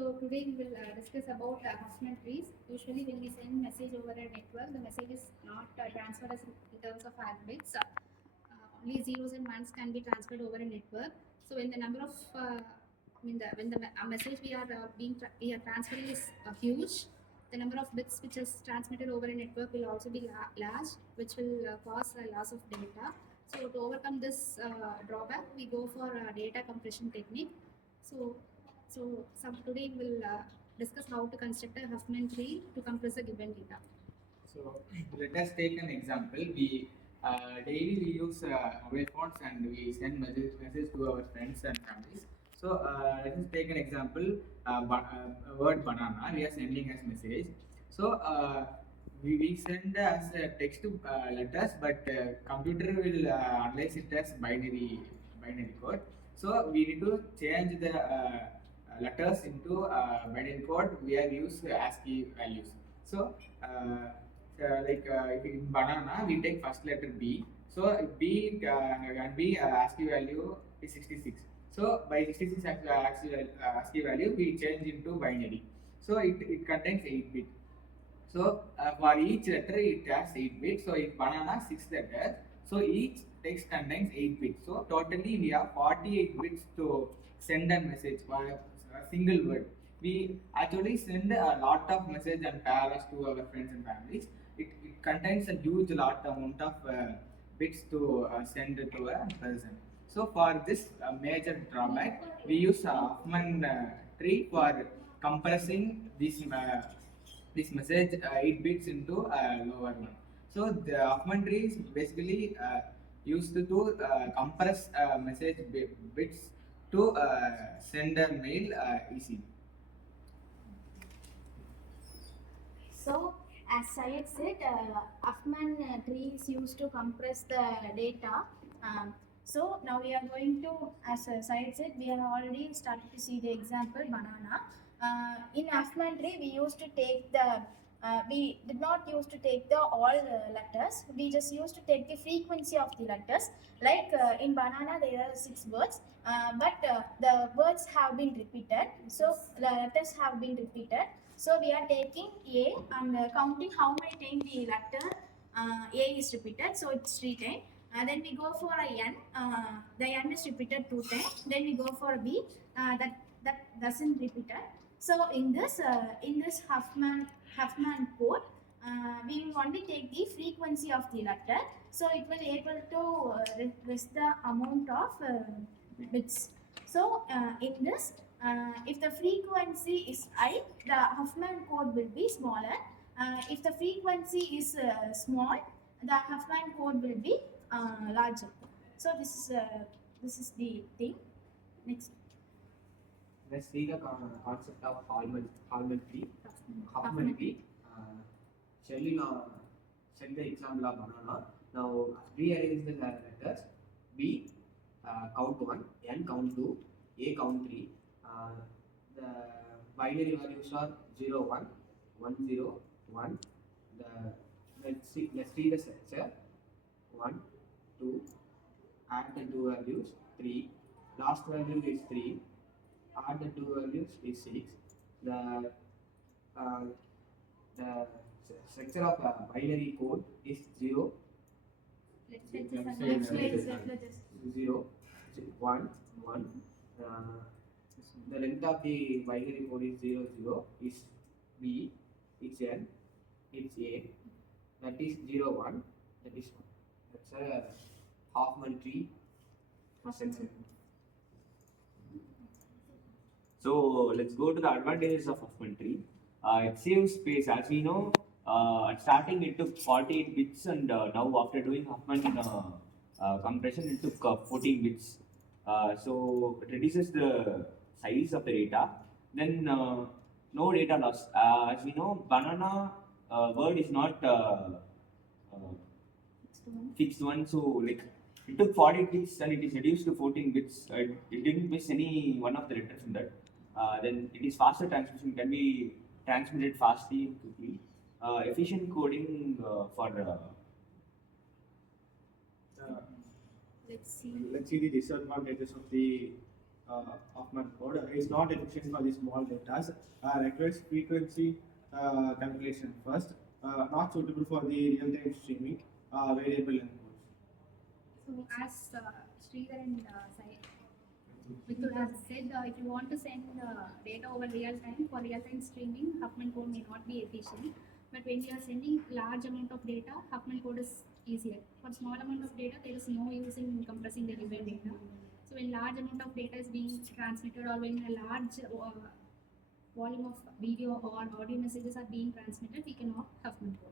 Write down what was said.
So today we will discuss about Huffman trees. Usually when we send message over a network, the message is not transferred as in terms of bits. Only zeros and ones can be transferred over a network. So when the number of when the message we are transferring is huge, the number of bits which is transmitted over a network will also be large, which will cause a loss of data. So to overcome this drawback, we go for a data compression technique. So today we'll discuss how to construct a Huffman tree to compress a given data. So let us take an example. We daily we use mobile phones and we send message to our friends and families. So let us take an example. Word banana we are sending as message. So we send as text letters, but computer will analyze it as binary code. So we need to change the letters into binary code. We are use ASCII values. So if in banana we take first letter B. So B and B ASCII value is 66. So by 66 ASCII value we change into binary. So it contains 8 bit. So for each letter it has 8 bits. So in banana 6 letters. So each text contains 8 bits. So totally we have 48 bits to send a message for a single word. We actually send a lot of message and paragraphs to our friends and families. It contains a huge lot amount of bits to send to a person. So for this major drawback, we use Huffman tree for compressing this message 8 bits into lower one. So the Huffman tree is basically used to compress message bits to send a mail easily. So, as Syed said, Huffman tree is used to compress the data. So now we are going to, as Syed said, we have already started to see the example banana. In Huffman tree, we used to take the we did not use to take the all letters. We just used to take the frequency of the letters. Like in banana, there are 6 words, but the words have been repeated. So the letters have been repeated. So we are taking A and counting how many times the letter A is repeated. So it's 3 times. Then we go for a N. The N is repeated 2 times. Then we go for a B. That doesn't repeat it. So in this Huffman code, we will only take the frequency of the letter. So it will able to reduce the amount of bits. So in this, if the frequency is high, the Huffman code will be smaller. If the frequency is small, the Huffman code will be larger. So this is the thing. Next. Let's see the concept of Huffman tree. Huffman tree. Shelly set the example of banana. Now rearrange the letters. B count 1, N count 2, A count 3. The binary values are 0, 1, 1, 0, 1. Let's see the structure. 1, 2. Add the 2 values 3. Last value is 3. Add the 2 values is 6. The structure of binary code is 0. Let's 0, 1, 1. The length of the binary code is 0, 0. Is B, it's N, it's A. That is 0, 1. That is 1. That's a Huffman tree. So let's go to the advantages of Huffman tree. It saves space. As we know, at starting it took 48 bits, and now after doing Huffman compression, it took 14 bits. So it reduces the size of the data. Then no data loss. As we know, banana word is not fixed one. So like it took 48 bits and it is reduced to 14 bits. It didn't miss any one of the letters in that. Then it is faster transmission, can be transmitted fastly and quickly. Efficient coding for let's see the disadvantages of the Huffman code is not efficient for the small data. Requires frequency calculation first. Not suitable for the real-time streaming. Variable inputs. So as Sridhar and Mithul has said, if you want to send data over real time for real time streaming, Huffman code may not be efficient. But when you are sending large amount of data, Huffman code is easier. For small amount of data, there is no use in compressing the given data. So when large amount of data is being transmitted, or when a large volume of video or audio messages are being transmitted, we can opt Huffman code.